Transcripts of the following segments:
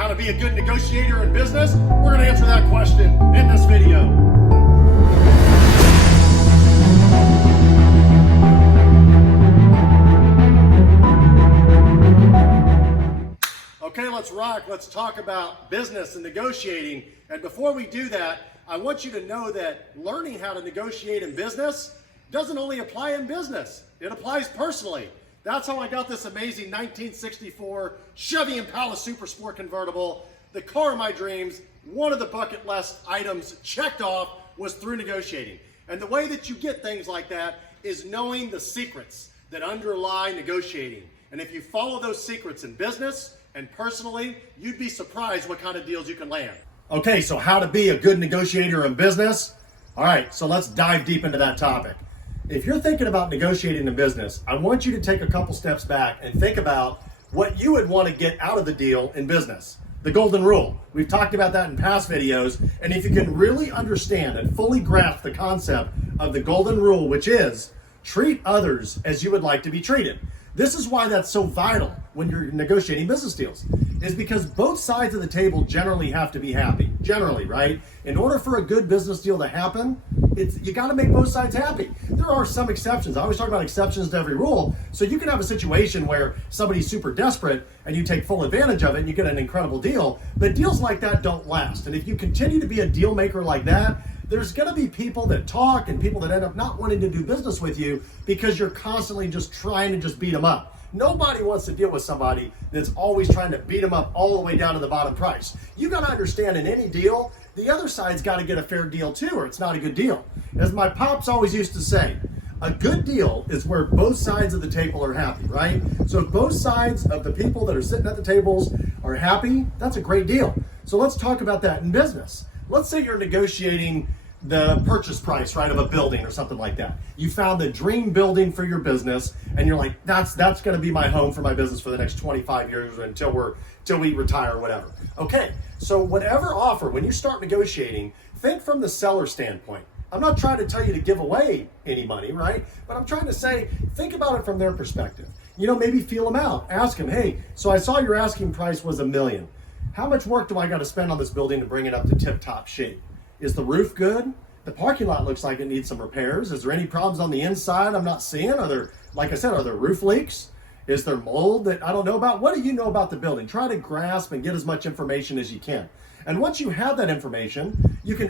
How to be a good negotiator in business? We're going to answer that question in this video. Okay, let's rock. Let's talk about business and negotiating. And before we do that, I want you to know that learning how to negotiate in business doesn't only apply in business, it applies personally. That's how I got this amazing 1964 Chevy Impala Super Sport convertible, the car of my dreams. One of the bucket list items checked off was through negotiating. And the way that you get things like that is knowing the secrets that underlie negotiating. And if you follow those secrets in business and personally, you'd be surprised what kind of deals you can land. Okay, so how to be a good negotiator in business? All right, so let's dive deep into that topic. If you're thinking about negotiating in business, I want you to take a couple steps back and think about what you would want to get out of the deal in business. The golden rule. We've talked about that in past videos, and if you can really understand and fully grasp the concept of the golden rule, which is treat others as you would like to be treated. This is why that's so vital when you're negotiating business deals, is because both sides of the table generally have to be happy. Generally, right? In order for a good business deal to happen, you got to make both sides happy. There are some exceptions. I always talk about exceptions to every rule. So you can have a situation where somebody's super desperate and you take full advantage of it and you get an incredible deal. But deals like that don't last. And if you continue to be a deal maker like that, there's going to be people that talk and people that end up not wanting to do business with you because you're constantly just trying to just beat them up. Nobody wants to deal with somebody that's always trying to beat them up all the way down to the bottom price. You got to understand, in any deal, the other side's got to get a fair deal too, or it's not a good deal. As my pops always used to say, a good deal is where both sides of the table are happy, right? So if both sides of the people that are sitting at the tables are happy, that's a great deal. So let's talk about that in business. Let's say you're negotiating the purchase price, right, of a building or something like that. You found the dream building for your business and you're like, that's going to be my home for my business for the next 25 years until we retire or whatever. Okay, so whatever offer, when you start negotiating, think from the seller standpoint. I'm not trying to tell you to give away any money, right? But I'm trying to say, think about it from their perspective. You know, maybe feel them out. Ask them, hey, so I saw your asking price was $1 million. How much work do I got to spend on this building to bring it up to tip-top shape? Is the roof good? The parking lot looks like it needs some repairs. Is there any problems on the inside I'm not seeing? Are there, like I said, are there roof leaks? Is there mold that I don't know about? What do you know about the building? Try to grasp and get as much information as you can. And once you have that information, you can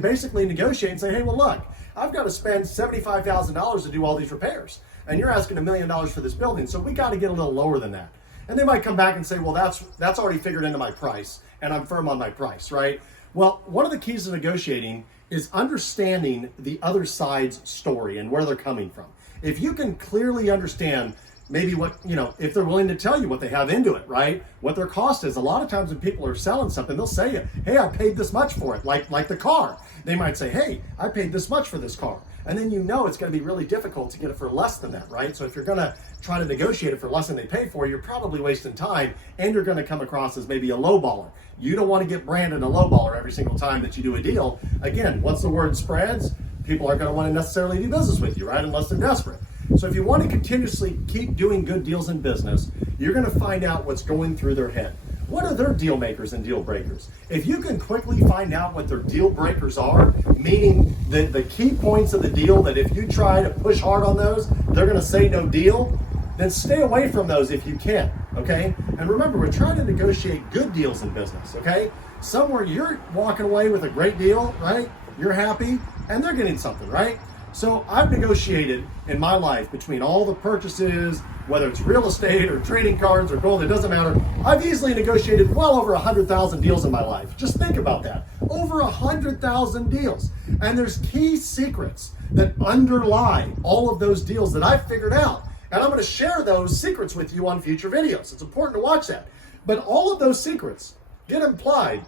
basically negotiate and say, hey, well, look, I've got to spend $75,000 to do all these repairs. And you're asking $1 million for this building. So we got to get a little lower than that. And they might come back and say, well, that's already figured into my price and I'm firm on my price, right? Well, one of the keys to negotiating is understanding the other side's story and where they're coming from. If you can clearly understand maybe what, if they're willing to tell you what they have into it, right? What their cost is. A lot of times when people are selling something, they'll say, hey, I paid this much for it, like the car. They might say, hey, I paid this much for this car. And then it's going to be really difficult to get it for less than that, right? So if you're going to try to negotiate it for less than they pay for, you're probably wasting time and you're going to come across as maybe a lowballer. You don't want to get branded a lowballer every single time that you do a deal. Again, once the word spreads, people aren't going to want to necessarily do business with you, right? Unless they're desperate. So if you want to continuously keep doing good deals in business, you're going to find out what's going through their head. What are their deal makers and deal breakers? If you can quickly find out what their deal breakers are, meaning the key points of the deal that if you try to push hard on those, they're going to say no deal, then stay away from those if you can, okay? And remember, we're trying to negotiate good deals in business, okay? Somewhere you're walking away with a great deal, right? You're happy, and they're getting something, right? So I've negotiated in my life between all the purchases, whether it's real estate or trading cards or gold, it doesn't matter. I've easily negotiated well over 100,000 deals in my life. Just think about that. Over 100,000 deals. And there's key secrets that underlie all of those deals that I've figured out. And I'm going to share those secrets with you on future videos. It's important to watch that. But all of those secrets get implied.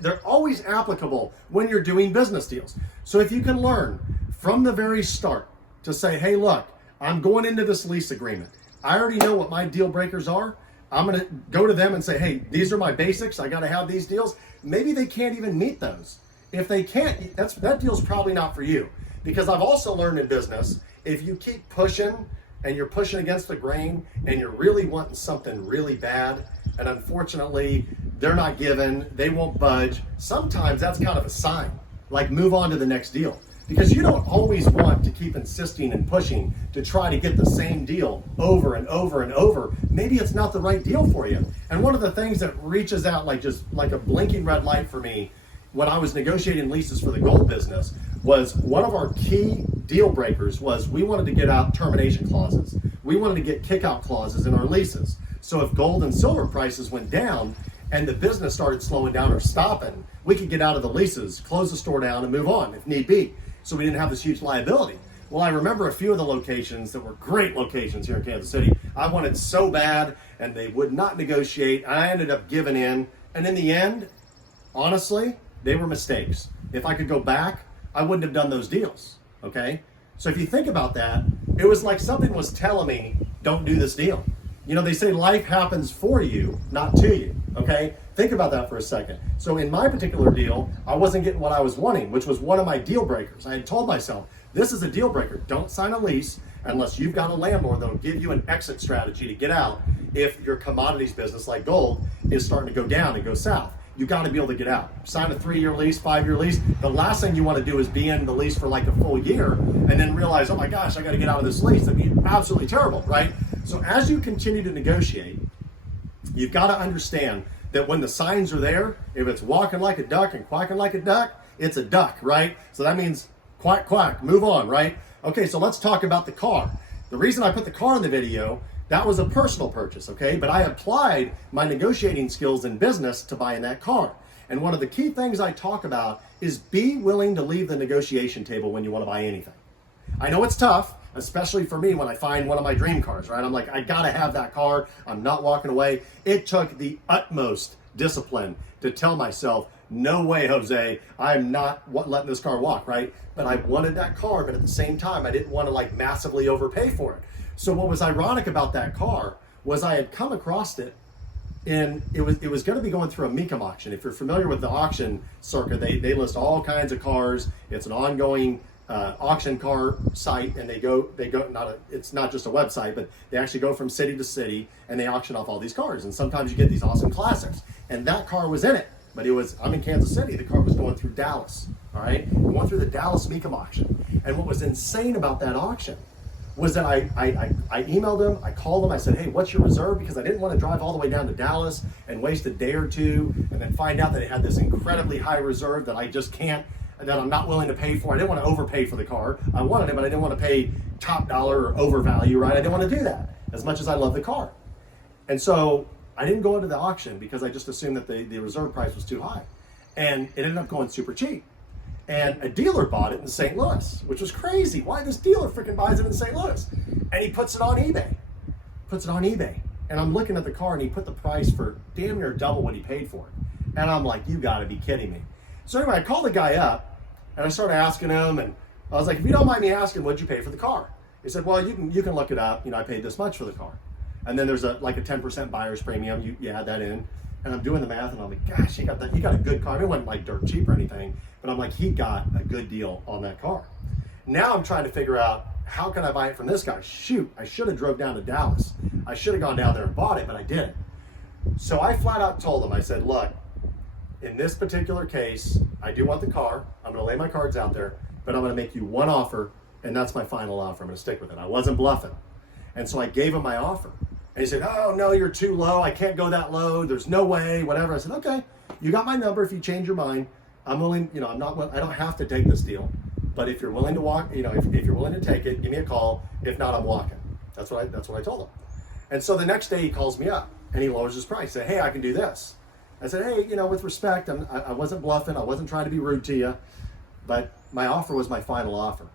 They're always applicable when you're doing business deals. So if you can learn from the very start to say, hey, look, I'm going into this lease agreement. I already know what my deal breakers are. I'm going to go to them and say, hey, these are my basics. I got to have these deals. Maybe they can't even meet those. If they can't, that deal's probably not for you. Because I've also learned in business, if you keep pushing and you're pushing against the grain and you're really wanting something really bad, and unfortunately, they're not given, they won't budge. Sometimes that's kind of a sign, like move on to the next deal. Because you don't always want to keep insisting and pushing to try to get the same deal over and over and over. Maybe it's not the right deal for you. And one of the things that reaches out like just like a blinking red light for me when I was negotiating leases for the gold business was one of our key deal breakers was we wanted to get out termination clauses. We wanted to get kick-out clauses in our leases. So if gold and silver prices went down and the business started slowing down or stopping, we could get out of the leases, close the store down, and move on if need be. So we didn't have this huge liability. Well, I remember a few of the locations that were great locations here in Kansas City. I wanted so bad, and they would not negotiate. I ended up giving in. And in the end, honestly, they were mistakes. If I could go back, I wouldn't have done those deals, okay? So if you think about that, it was like something was telling me, don't do this deal. You know, they say life happens for you, not to you, okay? Think about that for a second. So in my particular deal, I wasn't getting what I was wanting, which was one of my deal breakers. I had told myself, this is a deal breaker. Don't sign a lease unless you've got a landlord that'll give you an exit strategy to get out if your commodities business like gold is starting to go down and go south. You got to be able to get out. Sign a 3-year lease, 5-year lease. The last thing you want to do is be in the lease for like a full year and then realize, oh my gosh, I got to get out of this lease. That'd be absolutely terrible, right? So as you continue to negotiate, you've got to understand that when the signs are there, if it's walking like a duck and quacking like a duck, it's a duck, right? So that means quack, quack, move on, right? Okay, so let's talk about the car. The reason I put the car in the video, that was a personal purchase, okay? But I applied my negotiating skills in business to buying that car. And one of the key things I talk about is be willing to leave the negotiation table when you want to buy anything. I know it's tough, especially for me when I find one of my dream cars, right? I'm like, I gotta have that car. I'm not walking away. It took the utmost discipline to tell myself, no way, Jose, I'm not letting this car walk, right? But I wanted that car, but at the same time, I didn't want to like massively overpay for it. So what was ironic about that car was I had come across it and it was going to be going through a Mecum auction. If you're familiar with the auction circuit, they list all kinds of cars. It's an ongoing auction car site, and it's not just a website, but they actually go from city to city and they auction off all these cars. And sometimes you get these awesome classics. And that car was in it, but I'm in Kansas City. The car was going through Dallas, all right? It went through the Dallas Mecum auction. And what was insane about that auction was that I emailed them, I called them, I said, hey, what's your reserve? Because I didn't want to drive all the way down to Dallas and waste a day or two and then find out that it had this incredibly high reserve that I just can't, that I'm not willing to pay for. I didn't want to overpay for the car. I wanted it, but I didn't want to pay top dollar or overvalue, right? I didn't want to do that as much as I love the car. And so I didn't go into the auction because I just assumed that the reserve price was too high. And it ended up going super cheap. And a dealer bought it in St. Louis, which was crazy. Why this dealer freaking buys it in St. Louis? And he puts it on eBay. And I'm looking at the car and he put the price for damn near double what he paid for it. And I'm like, you gotta be kidding me. So anyway, I called the guy up and I started asking him, and I was like, if you don't mind me asking, what'd you pay for the car? He said, well, you can look it up. You know, I paid this much for the car. And then there's a 10% buyer's premium. You add that in. And I'm doing the math and I'm like, gosh, he got a good car. I mean, it wasn't like dirt cheap or anything, but I'm like, he got a good deal on that car. Now I'm trying to figure out, how can I buy it from this guy? Shoot, I should have drove down to Dallas. I should have gone down there and bought it, but I didn't. So I flat out told him, I said, look, in this particular case, I do want the car. I'm gonna lay my cards out there, but I'm gonna make you one offer, and that's my final offer. I'm gonna stick with it. I wasn't bluffing. And so I gave him my offer. And he said, oh, no, you're too low. I can't go that low. There's no way, whatever. I said, okay, you got my number. If you change your mind, I'm willing, I don't have to take this deal. But if you're willing to walk, if you're willing to take it, give me a call. If not, I'm walking. That's what I told him. And so the next day he calls me up and he lowers his price. Say, hey, I can do this. I said, hey, with respect, I wasn't bluffing. I wasn't trying to be rude to you, but my offer was my final offer.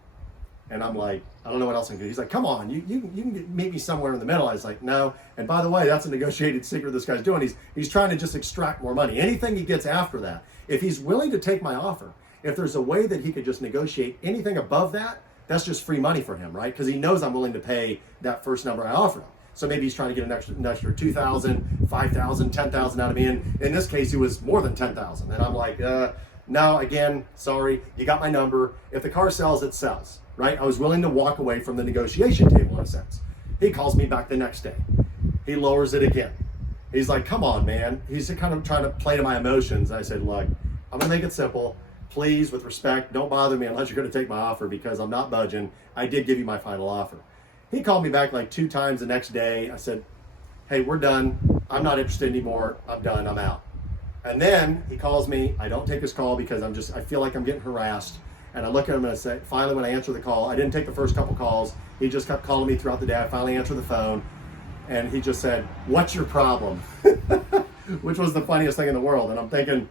And I'm like, I don't know what else I can do. He's like, come on, you can meet me somewhere in the middle. I was like, no. And by the way, that's a negotiated secret this guy's doing. He's trying to just extract more money. Anything he gets after that, if he's willing to take my offer, if there's a way that he could just negotiate anything above that, that's just free money for him, right? Because he knows I'm willing to pay that first number I offered him. So maybe he's trying to get an extra 2,000, 5,000, 10,000 out of me. And in this case, it was more than 10,000. And I'm like, no, again, sorry, you got my number. If the car sells, it sells, right? I was willing to walk away from the negotiation table in a sense. He calls me back the next day. He lowers it again. He's like, come on, man. He's kind of trying to play to my emotions. I said, look, I'm gonna make it simple. Please, with respect, don't bother me unless you're gonna take my offer, because I'm not budging. I did give you my final offer. He called me back like 2 times the next day. I said, hey, we're done. I'm not interested anymore. I'm done, I'm out. And then he calls me. I don't take his call because I feel like I'm getting harassed. And I look at him and I say, finally, when I answer the call, I didn't take the first couple calls. He just kept calling me throughout the day. I finally answered the phone. And he just said, what's your problem? Which was the funniest thing in the world. And I'm thinking,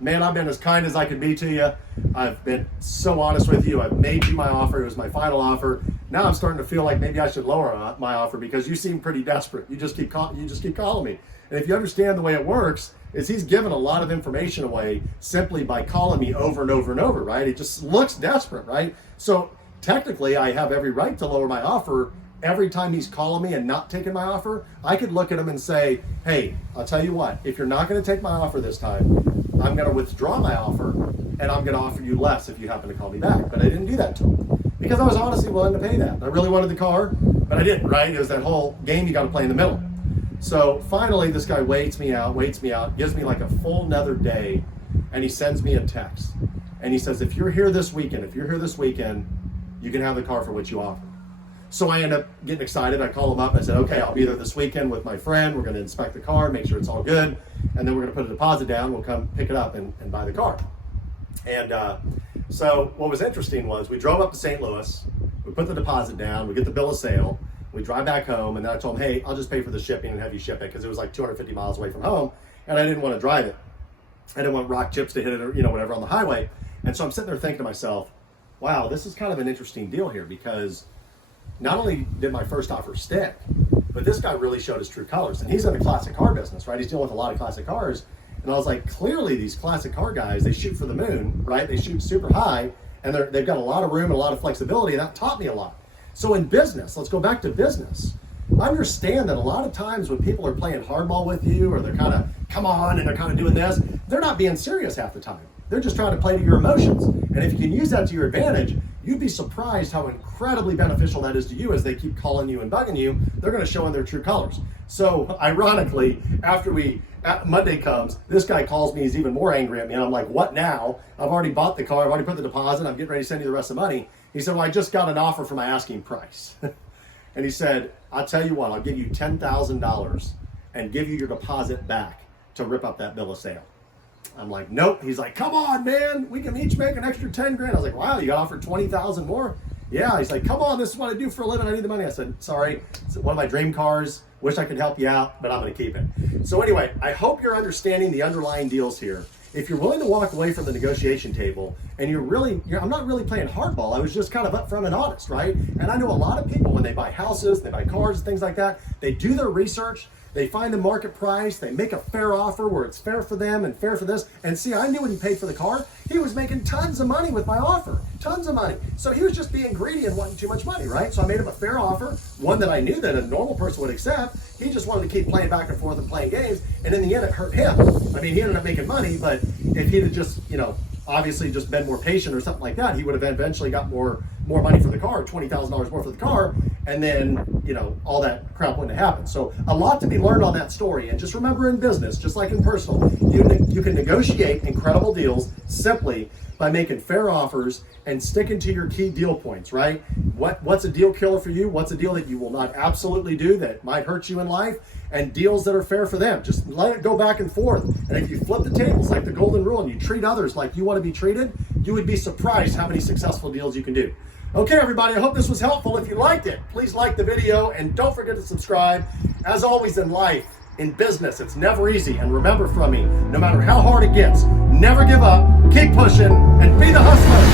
man, I've been as kind as I could be to you. I've been so honest with you. I've made you my offer. It was my final offer. Now I'm starting to feel like maybe I should lower my offer because you seem pretty desperate. You just keep calling me. And if you understand the way it works, is he's given a lot of information away simply by calling me over and over and over, right? It just looks desperate, right? So technically I have every right to lower my offer. Every time he's calling me and not taking my offer, I could look at him and say, hey, I'll tell you what, if you're not going to take my offer this time, I'm going to withdraw my offer and I'm going to offer you less if you happen to call me back. But I didn't do that to him because I was honestly willing to pay that. I really wanted the car, but I didn't, right? It was that whole game you got to play in the middle. So finally, this guy waits me out, gives me like a full another day, and he sends me a text. And he says, if you're here this weekend, you can have the car for what you offer. So I end up getting excited. I call him up. I said, okay, I'll be there this weekend with my friend. We're going to inspect the car, make sure it's all good. And then we're going to put a deposit down. We'll come pick it up and buy the car. And so what was interesting was we drove up to St. Louis. We put the deposit down. We get the bill of sale. We drive back home. And then I told him, hey, I'll just pay for the shipping and have you ship it because it was like 250 miles away from home. And I didn't want to drive it. I didn't want rock chips to hit it or, whatever on the highway. And so I'm sitting there thinking to myself, wow, this is kind of an interesting deal here because not only did my first offer stick, but this guy really showed his true colors. And he's in the classic car business, right? He's dealing with a lot of classic cars. And I was like, clearly these classic car guys, they shoot for the moon, right? They shoot super high and they've got a lot of room and a lot of flexibility. And that taught me a lot. So in business, let's go back to business. Understand that a lot of times when people are playing hardball with you or they're kind of, come on, and they're kind of doing this, they're not being serious half the time. They're just trying to play to your emotions. And if you can use that to your advantage, you'd be surprised how incredibly beneficial that is to you as they keep calling you and bugging you. They're going to show in their true colors. So ironically, after Monday comes, this guy calls me. He's even more angry at me. And I'm like, what now? I've already bought the car. I've already put the deposit. I'm getting ready to send you the rest of the money. He said, well, I just got an offer for my asking price. And he said, I'll tell you what, I'll give you $10,000 and give you your deposit back to rip up that bill of sale. I'm like, nope. He's like, come on, man. We can each make an extra 10 grand. I was like, wow, you got offered 20,000 more? Yeah. He's like, come on, this is what I do for a living. I need the money. I said, sorry, it's one of my dream cars. Wish I could help you out, but I'm going to keep it. So anyway, I hope you're understanding the underlying deals here. If you're willing to walk away from the negotiation table and I'm not really playing hardball. I was just kind of upfront and honest, right? And I know a lot of people when they buy houses, they buy cars, things like that, they do their research. They find the market price, they make a fair offer where it's fair for them and fair for this. And see, I knew when he paid for the car, he was making tons of money with my offer, tons of money. So he was just being greedy and wanting too much money, right? So I made him a fair offer, one that I knew that a normal person would accept. He just wanted to keep playing back and forth and playing games. And in the end, it hurt him. I mean, he ended up making money, but if he'd have just, obviously just been more patient or something like that, he would have eventually got more money for the car, $20,000 more for the car, and then, all that crap wouldn't have happened. So a lot to be learned on that story. And just remember in business, just like in personal, you can negotiate incredible deals simply by making fair offers and sticking to your key deal points, right? What's a deal killer for you? What's a deal that you will not absolutely do that might hurt you in life? And deals that are fair for them. Just let it go back and forth. And if you flip the tables like the golden rule and you treat others like you want to be treated, you would be surprised how many successful deals you can do. Okay, everybody, I hope this was helpful. If you liked it, please like the video and don't forget to subscribe. As always in life, in business, it's never easy. And remember from me, no matter how hard it gets, never give up, keep pushing, and be the hustler.